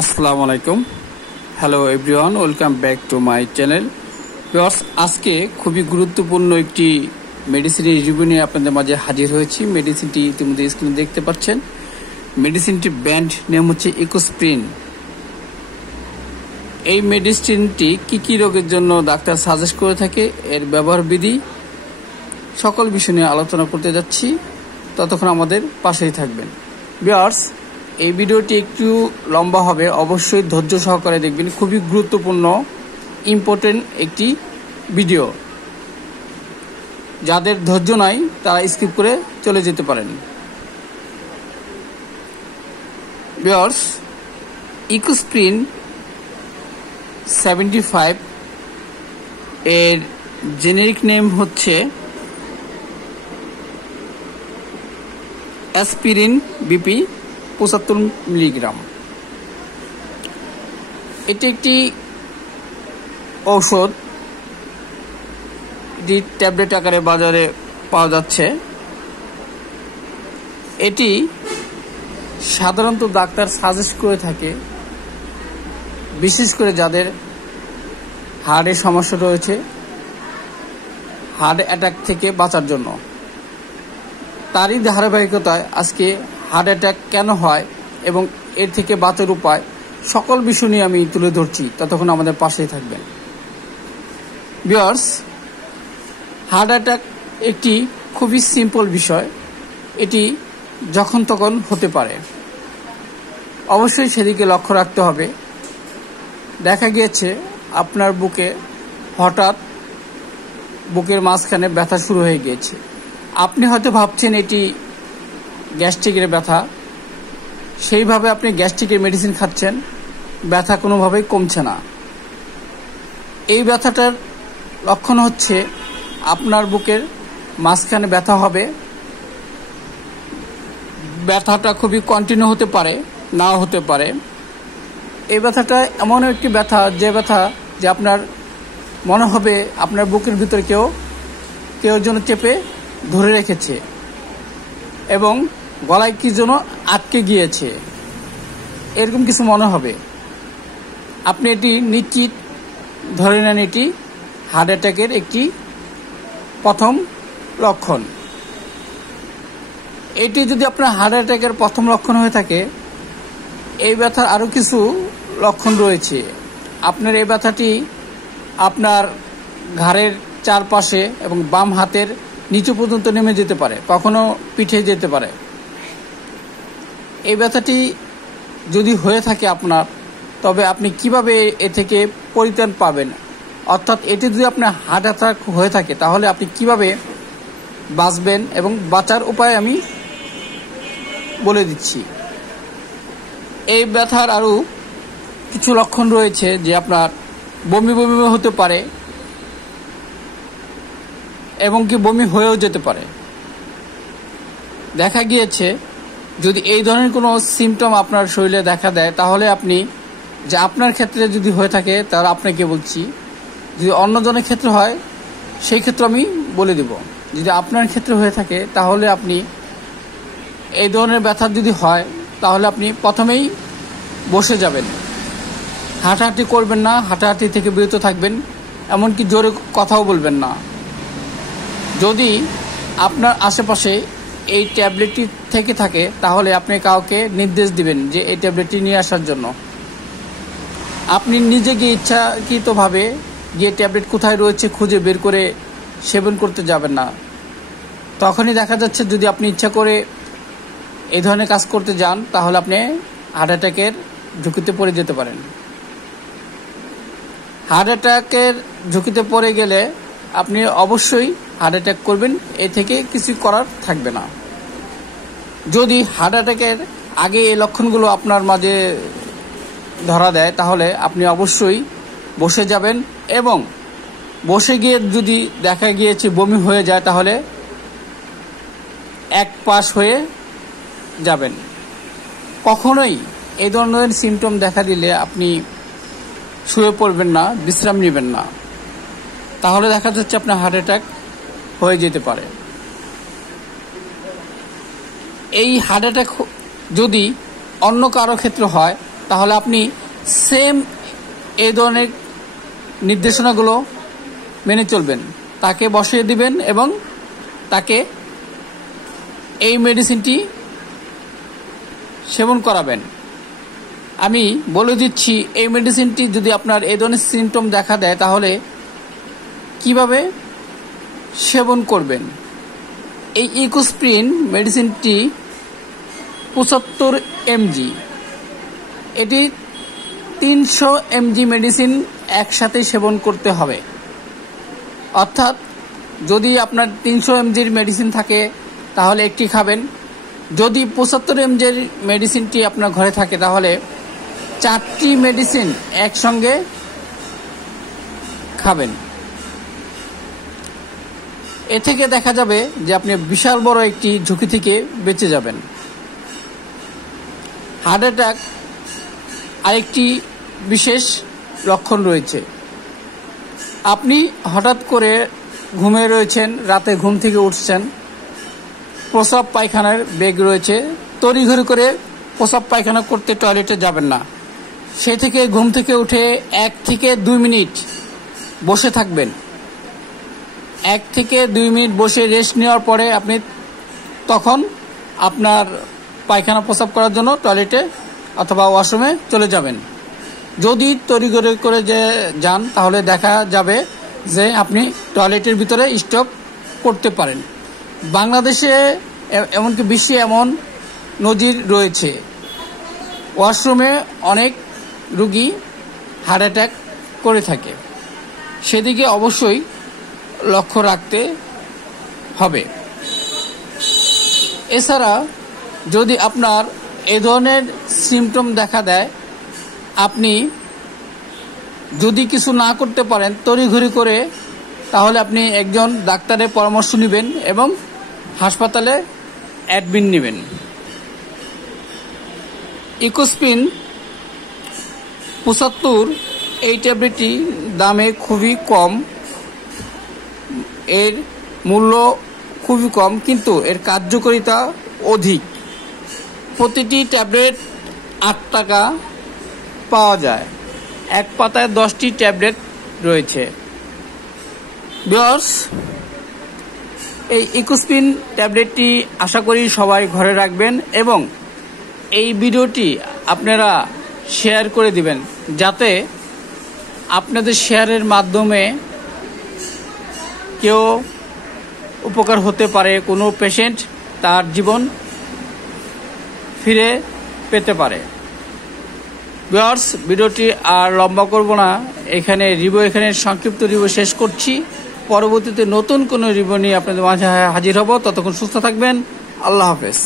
আসসালামু আলাইকুম। Hello everyone, welcome back to my channel. Viewers, আজকে খুবই গুরুত্বপূর্ণ একটি মেডিসিনের রিভিউ নিয়ে আপনাদের মাঝে হাজির হয়েছি। মেডিসিনটি ইতিমধ্যে স্ক্রিনে দেখতে পাচ্ছেন। মেডিসিনটির ব্র্যান্ড নেম হচ্ছে ইকোস্প্রিন। এই মেডিসিনটি কি রোগের জন্য ডাক্তার সাজেস্ট করে থাকে, এর ব্যবহার বিধি, সকল বিষয় নিয়ে আলোচনা করতে যাচ্ছি। ততক্ষণ আমাদের পাশেই থাকবেন। ভিউয়ার্স, এই ভিডিওটি একটু লম্বা হবে, অবশ্যই ধৈর্য সহকারে দেখবেন। খুবই গুরুত্বপূর্ণ ইম্পর্টেন্ট একটি ভিডিও। যাদের ধৈর্য নাই তারা স্কিপ করে চলে যেতে পারেন। ভিউয়ার্স, ইকোস্প্রিন 75 এর জেনেরিক নেম হচ্ছে অ্যাসপিরিন বিপি 75 মিলিগ্রাম। এটি একটি ঔষধ, এটি ট্যাবলেট আকারে বাজারে পাওয়া যাচ্ছে। এটি সাধারণত ডাক্তার সাজেস্ট করে থাকে বিশেষ করে যাদের হার্টের সমস্যা রয়েছে, হার্ট অ্যাটাক থেকে বাঁচার জন্য। তারই ধারাবাহিকতায় আজকে হার্ট অ্যাটাক কেন হয় এবং এর থেকে বাঁচার উপায়, সকল বিষয় নিয়ে আমি তুলে ধরছি। ততক্ষণ আমাদের পাশেই থাকবেন। ভিউয়ার্স, হার্ট অ্যাটাক একটি খুবই সিম্পল বিষয়। এটি যখন তখন হতে পারে, অবশ্যই সেদিকে লক্ষ্য রাখতে হবে। দেখা গিয়েছে আপনার বুকে হঠাৎ বুকের মাঝখানে ব্যথা শুরু হয়ে গিয়েছে। আপনি হয়তো ভাবছেন এটি গ্যাস্ট্রিকের ব্যথা, সেইভাবে আপনি গ্যাস্ট্রিকের মেডিসিন খাচ্ছেন, ব্যথা কোনোভাবেই কমছে না। এই ব্যথাটার লক্ষণ হচ্ছে আপনার বুকের মাঝখানে ব্যথা হবে। ব্যথাটা খুবই কন্টিনিউ হতে পারে, নাও হতে পারে। এই ব্যথাটা এমন একটি ব্যথা যে আপনার মনে হবে আপনার বুকের ভিতরে কেউ যেন চেপে ধরে রেখেছে এবং গলায় কি যেন আটকে গিয়েছে, এরকম কিছু মনে হবে। আপনি এটি নিশ্চিত ধরে নেন এটি হার্ট অ্যাটাকের একটি প্রথম লক্ষণ। এটি যদি আপনার হার্ট অ্যাটাকের প্রথম লক্ষণ হয়ে থাকে, এই ব্যথার আরও কিছু লক্ষণ রয়েছে। আপনার এই ব্যথাটি আপনার ঘাড়ের চারপাশে এবং বাম হাতের নিচু পর্যন্ত নেমে যেতে পারে, কখনো পিঠে যেতে পারে। এই ব্যথাটি যদি হয়ে থাকে আপনার, তবে আপনি কিভাবে এ থেকে পরিত্রাণ পাবেন, অর্থাৎ এটি যদি আপনার হার্ট অ্যাটাক হয়ে থাকে তাহলে আপনি কিভাবে বাঁচবেন এবং বাঁচার উপায় আমি বলে দিচ্ছি। এই ব্যথার আরও কিছু লক্ষণ রয়েছে, যে আপনার বমি হতে পারে এবং কি বমি হয়েও যেতে পারে। দেখা গিয়েছে যদি এই ধরনের কোনো সিমটম আপনার শরীরে দেখা দেয়, তাহলে আপনি, যে আপনার ক্ষেত্রে যদি হয়ে থাকে তাহলে আপনাকে বলছি, যদি অন্যজনের ক্ষেত্রে হয় সেই ক্ষেত্রে আমি বলে দেব। যদি আপনার ক্ষেত্রে হয়ে থাকে তাহলে আপনি এই ধরনের ব্যথা যদি হয় তাহলে আপনি প্রথমেই বসে যাবেন, হাঁটাহাঁটি করবেন না, হাঁটাহাঁটি থেকে বিরত থাকবেন, এমনকি জোরে কথাও বলবেন না। যদি আপনার আশেপাশে এই ট্যাবলেটটি থেকে থাকে তাহলে আপনি কাউকে নির্দেশ দিবেন যে এই ট্যাবলেটটি নিয়ে আসার জন্য। আপনি নিজে গিয়ে ইচ্ছাকৃতভাবে গিয়ে ট্যাবলেট কোথায় রয়েছে খুঁজে বের করে সেবন করতে যাবেন না। তখনই দেখা যাচ্ছে যদি আপনি ইচ্ছা করে এই ধরনের কাজ করতে যান তাহলে আপনি হার্ট অ্যাটাকের ঝুঁকিতে পড়ে যেতে পারেন। হার্ট অ্যাটাকের ঝুঁকিতে পড়ে গেলে আপনি অবশ্যই হার্ট অ্যাটাক করবেন, এ থেকে কিছু করার থাকবে না। যদি হার্ট অ্যাটাকের আগে এই লক্ষণগুলো আপনার মাঝে ধরা দেয় তাহলে আপনি অবশ্যই বসে যাবেন, এবং বসে গিয়ে যদি দেখা গিয়েছে বমি হয়ে যায় তাহলে এক পাশ হয়ে যাবেন। কখনোই এই ধরনের সিমটম দেখা দিলে আপনি শুয়ে পড়বেন না, বিশ্রাম নেবেন না, তাহলে দেখা যাচ্ছে আপনার হার্ট অ্যাটাক হয়ে যেতে পারে। এই হার্ট অ্যাটাক যদি অন্য কারো ক্ষেত্রে হয় তাহলে আপনি সেম এই ধরনের নির্দেশনাগুলো মেনে চলবেন। তাকে বসিয়ে দিবেন এবং তাকে এই মেডিসিনটি সেবন করাবেন। আমি বলে দিচ্ছি এই মেডিসিনটি যদি আপনার এই ধরনের সিমটম দেখা দেয় তাহলে কিভাবে সেবন করবেন। এই ইকোস্প্রিন মেডিসিনটি 75 mg, এটি 300 mg মেডিসিন একসাথে সেবন করতে হবে। অর্থাৎ যদি আপনার 300 mg মেডিসিন থাকে তাহলে একটি খাবেন, যদি 75 mg মেডিসিনটি আপনার ঘরে থাকে তাহলে 4টি মেডিসিন একসঙ্গে খাবেন। এ থেকে দেখা যাবে যে আপনি বিশাল বড় একটি ঝুঁকি থেকে বেঁচে যাবেন। হার্ট অ্যাটাক আরেকটি বিশেষ লক্ষণ রয়েছে। আপনি হঠাৎ করে ঘুমিয়ে রয়েছেন, রাতে ঘুম থেকে উঠছেন, প্রস্রাব পায়খানার বেগ রয়েছে, তড়িঘড়ি করে প্রস্রাব পায়খানা করতে টয়লেটে যাবেন না। সেই থেকে ঘুম থেকে উঠে 1 থেকে 2 মিনিট বসে থাকবেন। 1 থেকে 2 মিনিট বসে রেস্ট নেওয়ার পরে আপনি তখন আপনার পায়খানা প্রস্রাব করার জন্য টয়লেটে অথবা ওয়াশরুমে চলে যাবেন। যদি তড়িঘড়ি করে যে যান তাহলে দেখা যাবে যে আপনি টয়লেটের ভিতরে স্ট্রোক করতে পারেন। বাংলাদেশে এমনকি বিশ্বে এমন নজির রয়েছে, ওয়াশরুমে অনেক রোগী হার্ট অ্যাটাক করে থাকে। সেদিকে অবশ্যই লক্ষ্য রাখতে হবে। এছাড়া যদি আপনার এ ধরনের সিমটম দেখা দেয়, আপনি যদি কিছু না করতে পারেন তড়িঘড়ি করে, তাহলে আপনি একজন ডাক্তারের পরামর্শ নেবেন এবং হাসপাতালে অ্যাডমিট নেবেন। ইকোস্প্রিন 75 এই ট্যাবলেটটি দামে খুবই কম, এর মূল্য খুবই কম, কিন্তু এর কার্যকারিতা অধিক। প্রতিটি ট্যাবলেট 8 টাকা পাওয়া যায়। এক পাতায় 10টি ট্যাবলেট রয়েছে। ভিউয়ার্স, এই ইকোস্প্রিন ট্যাবলেটটি আশা করি সবাই ঘরে রাখবেন এবং এই ভিডিওটি আপনারা শেয়ার করে দিবেন, যাতে আপনাদের শেয়ারের মাধ্যমে কেউ উপকার হতে পারে, কোনো পেশেন্ট তার জীবন ফিরে পেতে পারে। ভিউয়ার্স, ভিডিওটি আর লম্বা করব না, এখানে সংক্ষিপ্ত রিভিউ শেষ করছি। পরবর্তীতে নতুন কোনো রিভিউ নিয়ে আপনাদের মাঝে হাজির হব। ততক্ষণ সুস্থ থাকবেন। আল্লাহ হাফেজ।